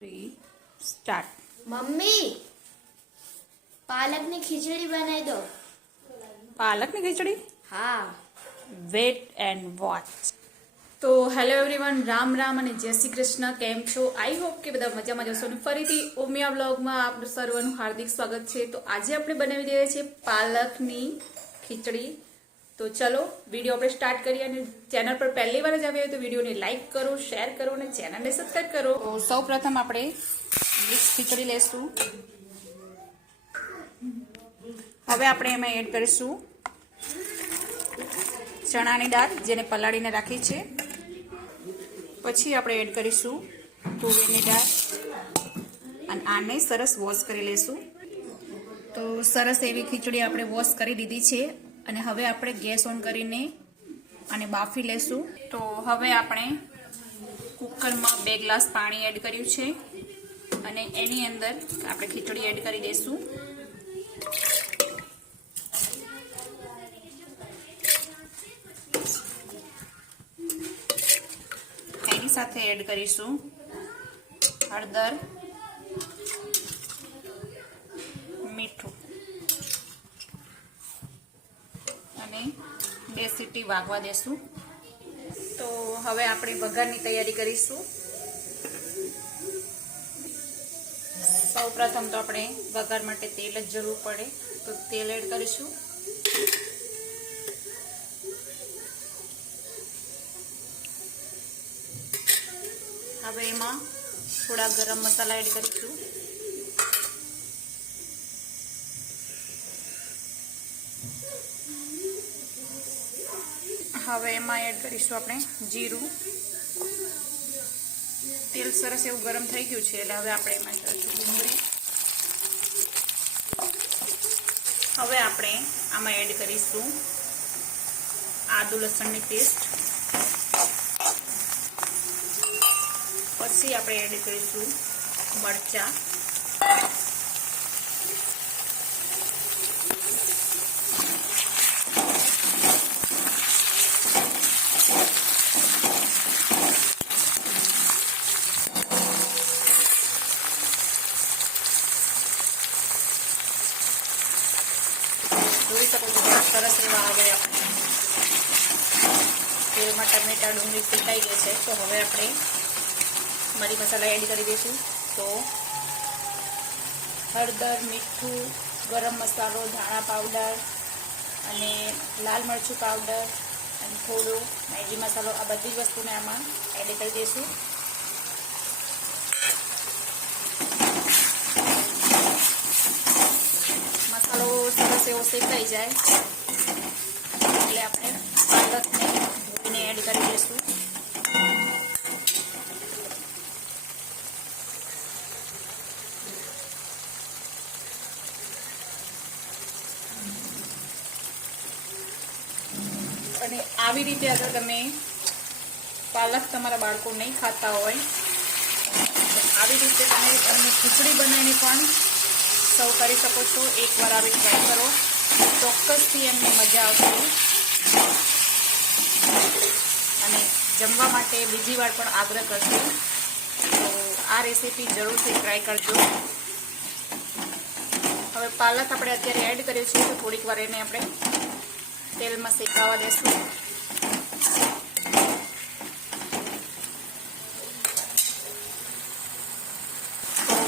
Three start mummy પાલકની ખીચડી બનાવી દો. પાલકની ખીચડી? હા. વેટ એન્ડ વોચ તો હેલો એવરીવન રામ રામ અને જય શ્રી કૃષ્ણ. કેમ છો? આઈ હોપ કે બધા મજામાં જશો અને ફરીથી ઉમિયા બ્લોગમાં આપણું સર્વનું હાર્દિક સ્વાગત છે. તો આજે આપણે બનાવી રહ્યા છીએ પાલકની ખીચડી. તો ચલો વીડિયો આપણે સ્ટાર્ટ કરીએ અને ચેનલ પર પહેલી વાર જ આવ્યા હોય તો વિડીયોને લાઈક કરો શેર કરો અને ચેનલને સબસ્ક્રાઈબ કરો. તો સૌ પ્રથમ આપણે મિક્સ ખીચડી લેશું. હવે આપણે એમાં એડ કરીશું ચણાની દાળ, જેને પલાળીને રાખી છે. પછી આપણે એડ કરીશું તુવેરની દાળ. અને આને સરસ વોશ કરી લેશું. તો સરસ એવી ખીચડી આપણે વોશ કરી દીધી છે. અને હવે આપણે ગેસ ઓન કરીને આને બાફી લેશું. તો હવે આપણે કુકરમાં બે ગ્લાસ પાણી એડ કર્યું છે અને એની અંદર આપણે ખીચડી એડ કરી દઈશું. એની સાથે એડ કરીશું હળદર, મીઠું. અને બે સીટી વાગવા દેશું. તો હવે આપણે વઘારની તૈયારી કરીશું. સૌ પ્રથમ તો આપણે વઘાર માટે તેલ જ જરૂર પડે, તો તેલ એડ કરીશું. હવે એમાં થોડા ગરમ મસાલા એડ કરીશું. હવે એમાં એડ કરીશું આપણે જીરું. તેલ સરસ એવું ગરમ થઈ ગયું છે, એટલે હવે આપણે એમાં કરીશું ડુંગળી. હવે આપણે આમાં એડ કરીશું આદુ લસણની પેસ્ટ પછી આપણે એડ કરીશું મરચા જોઈ શકો છો કે સરસ એવા હવે તેલમાં ટમેટા, ડુંગળી ફૂટાઈ ગઈ છે. તો હવે આપણે મરી મસાલા એડ કરી દઈશું. તો હળદર, મીઠું, ગરમ મસાલો, ધાણા પાવડર અને લાલ મરચું પાવડર અને થોડો મેગી મસાલો, આ બધી જ વસ્તુને આમાં એડ કરી દઈશું. મસાલો સરસ એવો શેકાઈ જાય. એટલે આપણે પાલકને ધોઈને એડ કરી દઈશું. અને આવી રીતે અગર તમે પાલક તમારા બાળકો નહીં ખાતા હોય આવી રીતે તમે એમને ખીચડી બનાવીને પણ સર્વ કરી શકો છો. એકવાર આવી ટ્રાય કરો. ચોક્કસથી એમને મજા આવશે. અને જમવા માટે બીજી વાર પણ આગ્રહ કરજો તો આ રેસીપી જરૂરથી ટ્રાય કરજો. હવે પાલક આપણે અત્યારે એડ કર્યો છે, તો થોડીક વાર એને આપણે તેલમાં શેકાવા દેશું.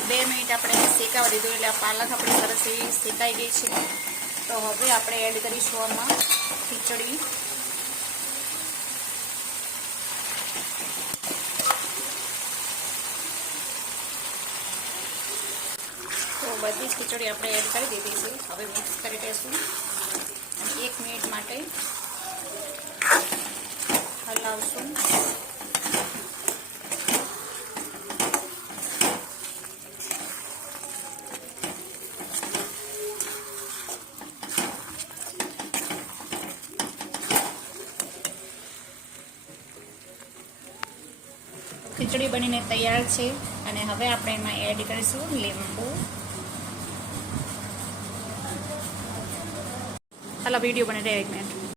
બે મિનિટ આપણે શેકાવા દીધું, એટલે પાલક આપણી સરસ એવી શેકાઈ ગઈ છે. તો હવે આપણે એડ કરીશું આમાં. ખીચડી. તો બધી જ ખીચડી આપણે એડ કરી દીધી છે. હવે મિક્સ કરી દઈશું અને એક મિનિટ માટે હલાવશું. ખીચડી બનીને તૈયાર છે અને હવે આપણે એમાં એડ કરીશું લીંબુ. હાલો વીડિયો બને રે એક મિનિટ